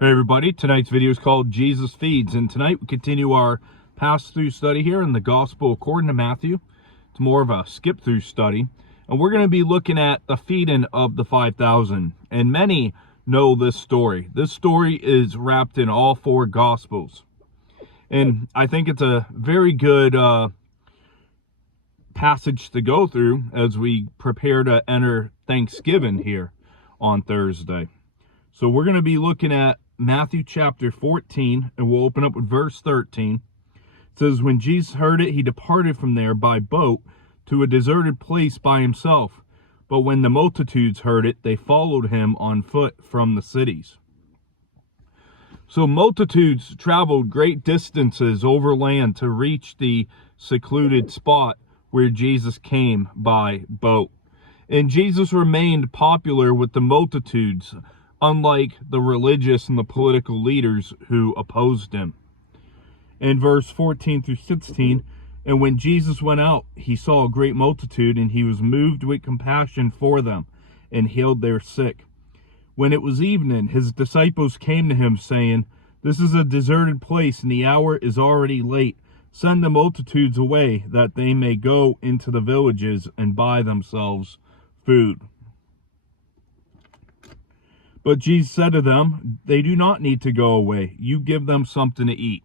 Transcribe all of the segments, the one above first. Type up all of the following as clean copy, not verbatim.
Hey everybody, tonight's video is called Jesus Feeds, and tonight we continue our pass-through study here in the Gospel according to Matthew. It's more of a skip-through study, and we're going to be looking at the feeding of the 5,000, and many know this story. This story is wrapped in all four Gospels, and I think it's a very good passage to go through as we prepare to enter Thanksgiving here on Thursday. So we're going to be looking at Matthew chapter 14, and we'll open up with verse 13. It says, "When Jesus heard it, he departed from there by boat to a deserted place by himself. But when the multitudes heard it, they followed him on foot from the cities." So multitudes traveled great distances overland to reach the secluded spot where Jesus came by boat. And Jesus remained popular with the multitudes, unlike the religious and the political leaders who opposed him. In verse 14 through 16, "And when Jesus went out, he saw a great multitude, and he was moved with compassion for them, and healed their sick. When it was evening, his disciples came to him, saying, 'This is a deserted place, and the hour is already late. Send the multitudes away, that they may go into the villages and buy themselves food.' But Jesus said to them, 'They do not need to go away. You give them something to eat.'"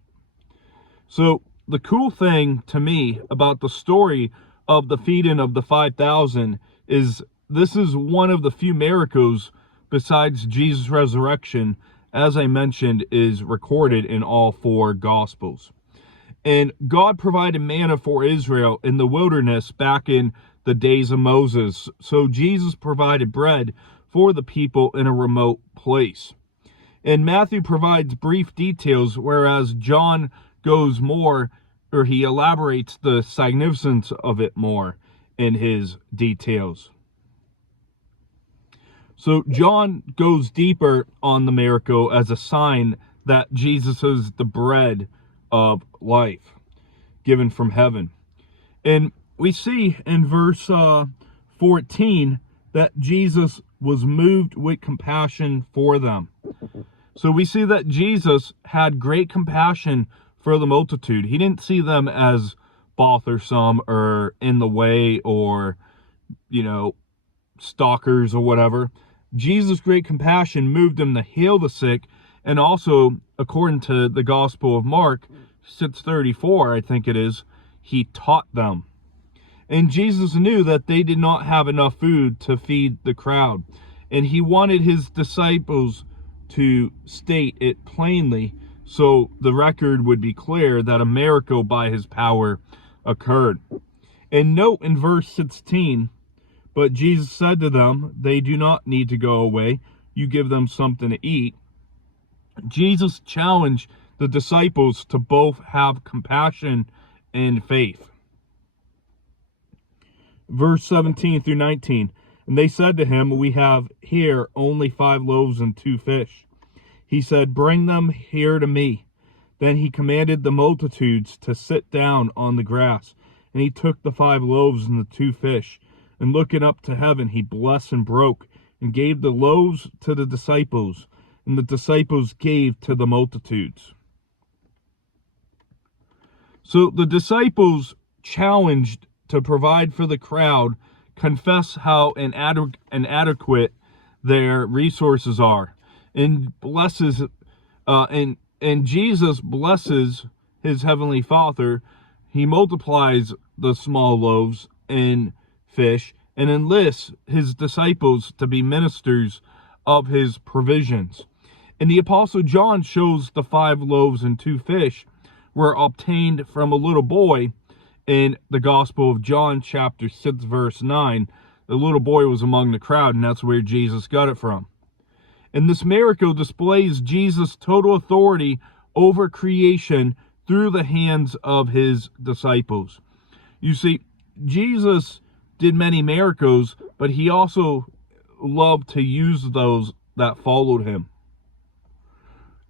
So the cool thing to me about the story of the feeding of the 5,000 is this is one of the few miracles besides Jesus' resurrection, as I mentioned, is recorded in all four Gospels. And God provided manna for Israel in the wilderness back in the days of Moses. So Jesus provided bread for the people in a remote place. And Matthew provides brief details, whereas John goes more, or he elaborates the significance of it more in his details. So John goes deeper on the miracle as a sign that Jesus is the bread of life given from heaven. And we see in verse 14 that Jesus was moved with compassion for them. So we see that Jesus had great compassion for the multitude. He didn't see them as bothersome or in the way or, stalkers or whatever. Jesus' great compassion moved him to heal the sick, and also, according to the Gospel of Mark 6:34, I think it is, he taught them. And Jesus knew that they did not have enough food to feed the crowd, and he wanted his disciples to state it plainly so the record would be clear that a miracle by his power occurred. And note in verse 16, "But Jesus said to them, 'They do not need to go away. You give them something to eat.'" Jesus challenged the disciples to both have compassion and faith. Verse 17 through 19, "And they said to him, 'We have here only 5 loaves and 2 fish.' He said, 'Bring them here to me.' Then he commanded the multitudes to sit down on the grass. And he took the 5 loaves and the 2 fish, and looking up to heaven, he blessed and broke, and gave the loaves to the disciples, and the disciples gave to the multitudes." So the disciples challenged to provide for the crowd, confess how inadequate their resources are, and blesses, and Jesus blesses his heavenly Father. He multiplies the small loaves and fish, and enlists his disciples to be ministers of his provisions. And the Apostle John shows the 5 loaves and 2 fish were obtained from a little boy. In the Gospel of John, chapter 6, verse 9, the little boy was among the crowd, and that's where Jesus got it from. And this miracle displays Jesus' total authority over creation through the hands of his disciples. You see, Jesus did many miracles, but he also loved to use those that followed him.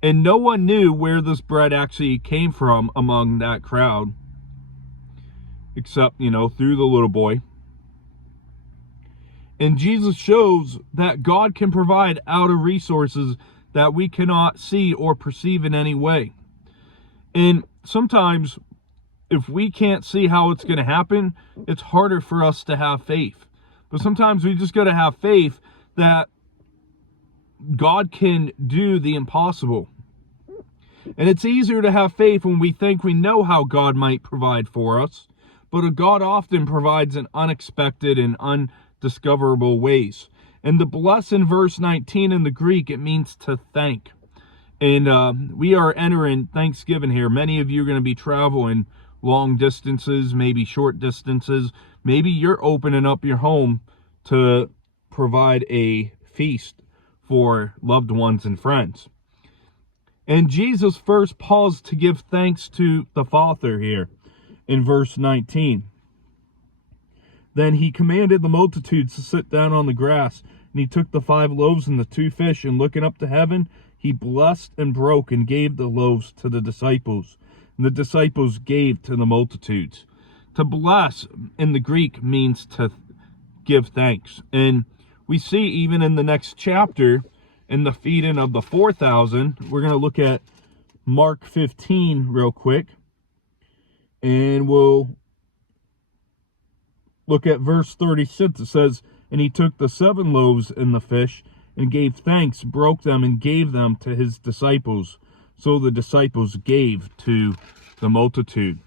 And no one knew where this bread actually came from among that crowd, except, through the little boy. And Jesus shows that God can provide out of resources that we cannot see or perceive in any way. And sometimes, if we can't see how it's going to happen, it's harder for us to have faith. But sometimes we just got to have faith that God can do the impossible. And it's easier to have faith when we think we know how God might provide for us, but God often provides in unexpected and undiscoverable ways. And the bless in verse 19 in the Greek, it means to thank. And we are entering Thanksgiving here. Many of you are going to be traveling long distances, maybe short distances. Maybe you're opening up your home to provide a feast for loved ones and friends. And Jesus first paused to give thanks to the Father here in verse 19. Then he commanded the multitudes to sit down on the grass, and he took the 5 loaves and the 2 fish, and looking up to heaven, he blessed and broke and gave the loaves to the disciples, and the disciples gave to the multitudes. To bless in the Greek means to give thanks. And we see even in the next chapter, in the feeding of the 4,000, we're going to look at Mark 15 real quick. And we'll look at verse 36. It says, and he took the 7 loaves and the fish, and gave thanks, broke them, and gave them to his disciples. So the disciples gave to the multitude.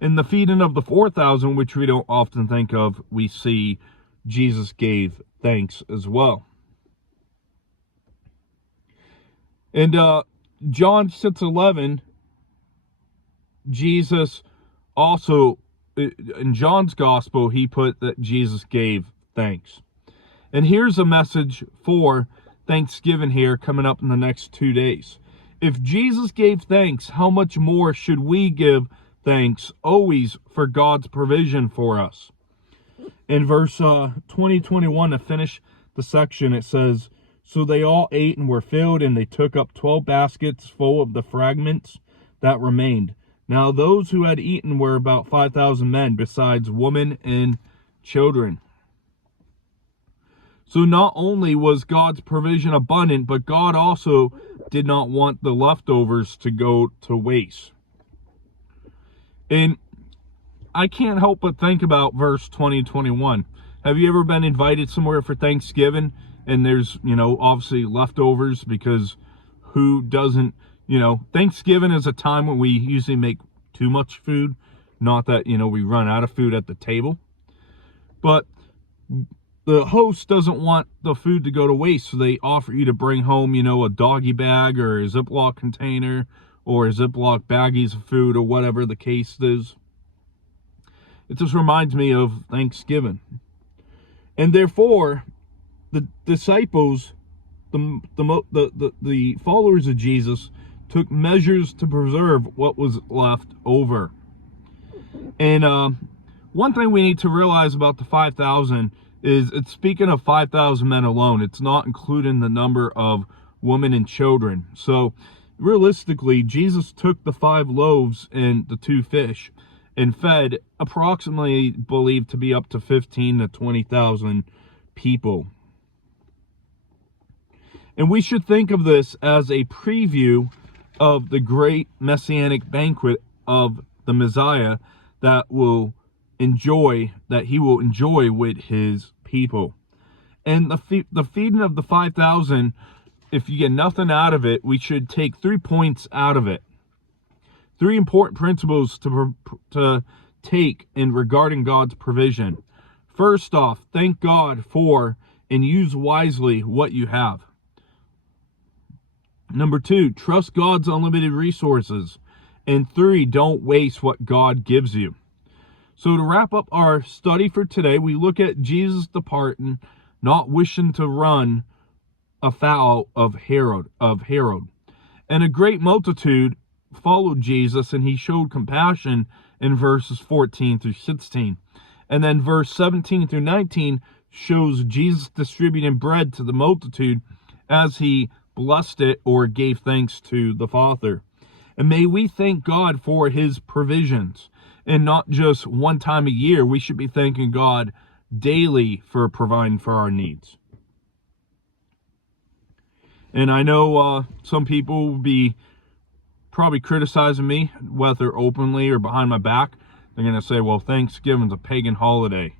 In the feeding of the 4,000, which we don't often think of, we see Jesus gave thanks as well. And John 6:11, Jesus also, in John's gospel, he put that Jesus gave thanks. And here's a message for Thanksgiving here coming up in the next 2 days. If Jesus gave thanks, how much more should we give thanks always for God's provision for us? In verse 21, to finish the section, it says, so they all ate and were filled, and they took up 12 baskets full of the fragments that remained. Now those who had eaten were about 5,000 men, besides women and children. So not only was God's provision abundant, but God also did not want the leftovers to go to waste. And I can't help but think about verse 20 and 21. Have you ever been invited somewhere for Thanksgiving and there's, obviously leftovers? Because who doesn't, Thanksgiving is a time when we usually make too much food. Not that, we run out of food at the table. But the host doesn't want the food to go to waste, so they offer you to bring home, a doggy bag or a Ziploc container or a Ziploc baggies of food or whatever the case is. It just reminds me of Thanksgiving. And therefore, the disciples, the followers of Jesus, took measures to preserve what was left over. And one thing we need to realize about the 5,000 is it's speaking of 5,000 men alone. It's not including the number of women and children. So realistically, Jesus took the 5 loaves and the 2 fish and fed approximately believed to be up to 15 to 20,000 people. And we should think of this as a preview of the great messianic banquet of the Messiah that he will enjoy with his people. And the feeding of the 5,000, if you get nothing out of it, we should take 3 points out of it. 3 important principles to take in regarding God's provision. First off, thank God for and use wisely what you have. Number 2, trust God's unlimited resources. And 3, don't waste what God gives you. So to wrap up our study for today, we look at Jesus departing, not wishing to run afoul of Herod. And a great multitude followed Jesus, and he showed compassion in verses 14 through 16. And then verse 17 through 19 shows Jesus distributing bread to the multitude as he blessed it or gave thanks to the Father. And may we thank God for his provisions, and not just one time a year. We should be thanking God daily for providing for our needs. And I know some people will be probably criticizing me, whether openly or behind my back. They're going to say, well, Thanksgiving's a pagan holiday.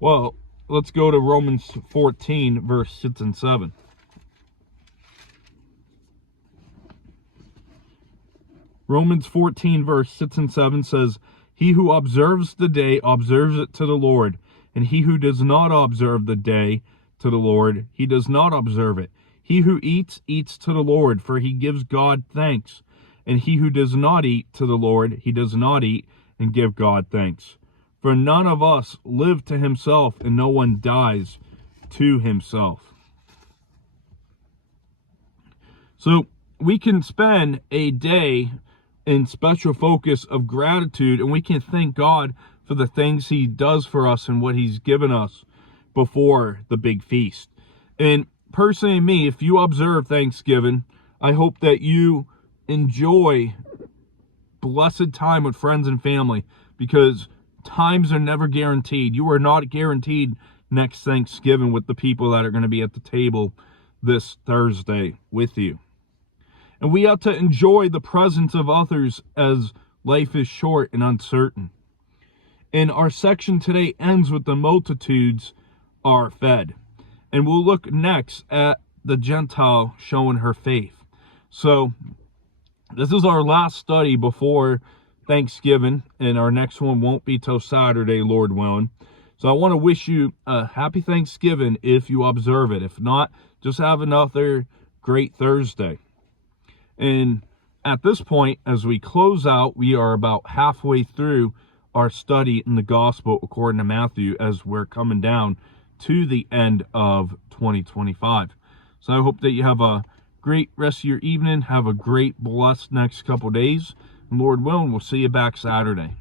Well, let's go to Romans 14, verse 6 and 7. Romans 14, verse 6 and 7 says, he who observes the day observes it to the Lord, and he who does not observe the day to the Lord, he does not observe it. He who eats, eats to the Lord, for he gives God thanks. And he who does not eat to the Lord, he does not eat and give God thanks. For none of us live to himself, and no one dies to himself. So we can spend a day in special focus of gratitude, and we can thank God for the things he does for us and what he's given us before the big feast. And personally, me, if you observe Thanksgiving, I hope that you enjoy blessed time with friends and family, because times are never guaranteed. You are not guaranteed next Thanksgiving with the people that are going to be at the table this Thursday with you. And we ought to enjoy the presence of others, as life is short and uncertain. And our section today ends with the multitudes are fed. And we'll look next at the Gentile showing her faith. So this is our last study before Thanksgiving, and our next one won't be till Saturday, Lord willing. So I want to wish you a happy Thanksgiving if you observe it. If not, just have another great Thursday. And at this point, as we close out, we are about halfway through our study in the gospel according to Matthew, as we're coming down to the end of 2025. So I hope that you have a great rest of your evening. Have a great, blessed next couple days. And Lord willing, we'll see you back Saturday.